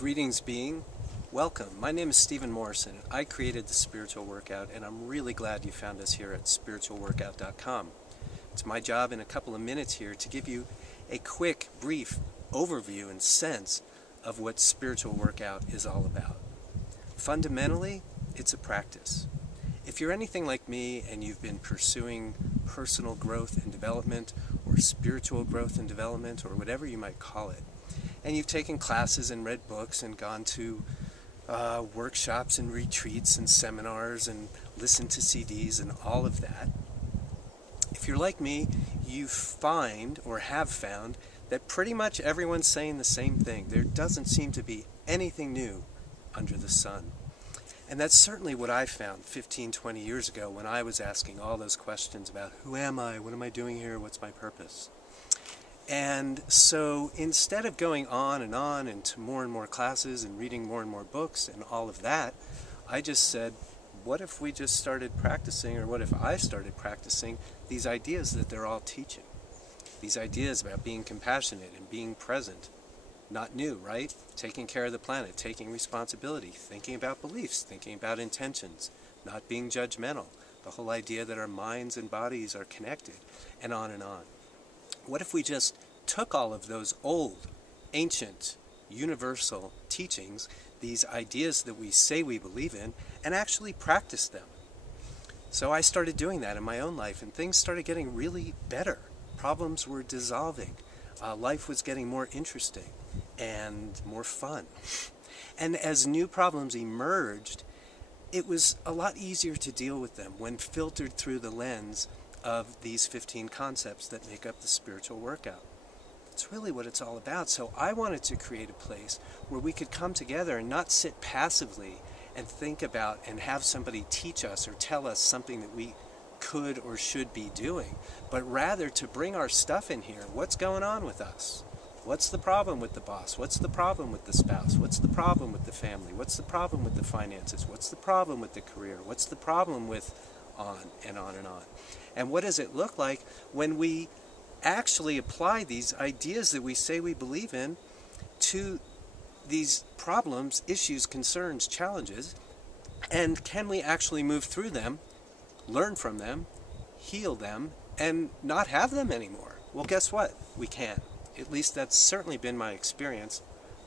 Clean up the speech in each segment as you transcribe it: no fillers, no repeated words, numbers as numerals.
Greetings, being. Welcome. My name is STEVEN Morrison. I created the Spiritual Workout, and I'm really glad you found us here at spiritualworkout.com. It's my job in a couple of minutes here to give you a quick, brief overview and sense of what spiritual workout is all about. Fundamentally, it's a practice. If you're anything like me and you've been pursuing personal growth and development, or spiritual growth and development, or whatever you might call it, and you've taken classes and read books and gone to workshops and retreats and seminars and listened to CDs and all of that, if you're like me, you find or have found that pretty much everyone's saying the same thing. There doesn't seem to be anything new under the sun. And that's certainly what I found 15, 20 years ago when I was asking all those questions about who am I, what am I doing here, what's my purpose? And so instead of going on and to more and more classes and reading more and more books and all of that, I just said, what if we just started practicing, or what if I started practicing these ideas that they're all teaching? These ideas about being compassionate and being present. Not new, right? Taking care of the planet, taking responsibility, thinking about beliefs, thinking about intentions, not being judgmental, the whole idea that our minds and bodies are connected, and on and on. What if we just took all of those old, ancient, universal teachings, these ideas that we say we believe in, and actually practiced them? So I started doing that in my own life, and things started getting really better. Problems were dissolving. Life was getting more interesting and more fun. And as new problems emerged, it was a lot easier to deal with them when filtered through the lens of these 15 concepts that make up the spiritual workout. It's really what it's all about. So I wanted to create a place where we could come together and not sit passively and think about and have somebody teach us or tell us something that we could or should be doing, but rather to bring our stuff in here. What's going on with us? What's the problem with the boss? What's the problem with the spouse? What's the problem with the family? What's the problem with the finances? What's the problem with the career? What's the problem with on and on and on? And what does it look like when we actually apply these ideas that we say we believe in to these problems, issues, concerns, challenges? And can we actually move through them, learn from them, heal them, and not have them anymore? Well, guess what? We can. At least that's certainly been my experience.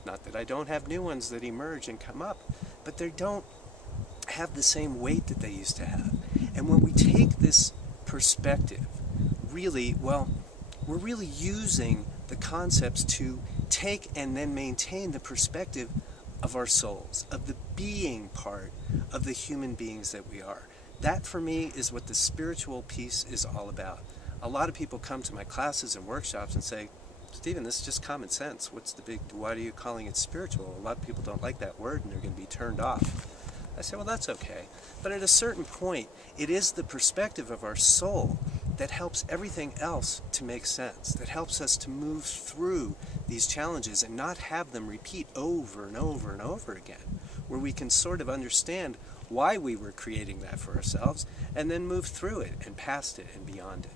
Not that I don't have new ones that emerge and come up, but they don't have the same weight that they used to have. And when we take this perspective, really, well, we're really using the concepts to take and then maintain the perspective of our souls, of the being part of the human beings that we are. That, for me, is what the spiritual piece is all about. A lot of people come to my classes and workshops and say, Stephen, this is just common sense. What's the big, why are you calling it spiritual? A lot of people don't like that word and they're going to be turned off. I say, well, that's okay. But at a certain point, it is the perspective of our soul that helps everything else to make sense, that helps us to move through these challenges and not have them repeat over and over and over again, where we can sort of understand why we were creating that for ourselves and then move through it and past it and beyond it.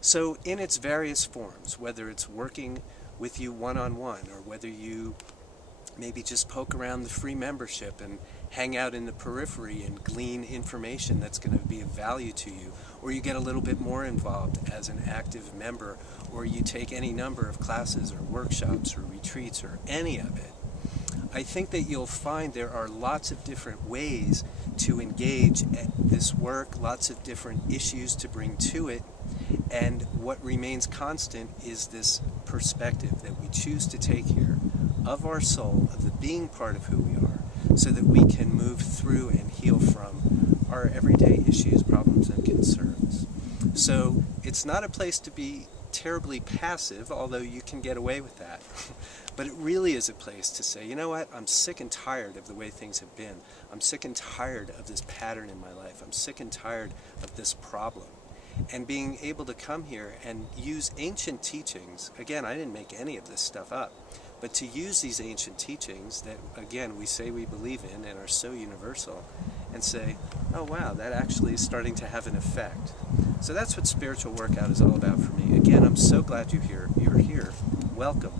So in its various forms, whether it's working with you one-on-one, or whether you maybe just poke around the free membership and hang out in the periphery and glean information that's going to be of value to you, or you get a little bit more involved as an active member, or you take any number of classes or workshops or retreats or any of it, I think that you'll find there are lots of different ways to engage at this work, lots of different issues to bring to it, and what remains constant is this perspective that we choose to take here of our soul, of the being part of who we are, so that we can move through and heal from our everyday issues, problems, and concerns. So it's not a place to be terribly passive, although you can get away with that. But it really is a place to say, you know what, I'm sick and tired of the way things have been. I'm sick and tired of this pattern in my life. I'm sick and tired of this problem. And being able to come here and use ancient teachings, again, I didn't make any of this stuff up, but to use these ancient teachings that, again, we say we believe in and are so universal, and say, oh wow, that actually is starting to have an effect. So that's what spiritual workout is all about for me. Again, I'm so glad you're here. Welcome.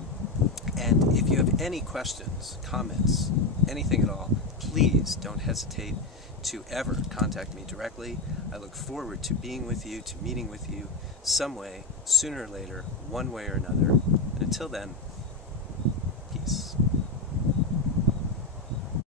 And And if you have any questions, comments, anything at all, please don't hesitate to ever contact me directly. I look forward to being with you, to meeting with you some way, sooner or later, one way or another. And until then, peace.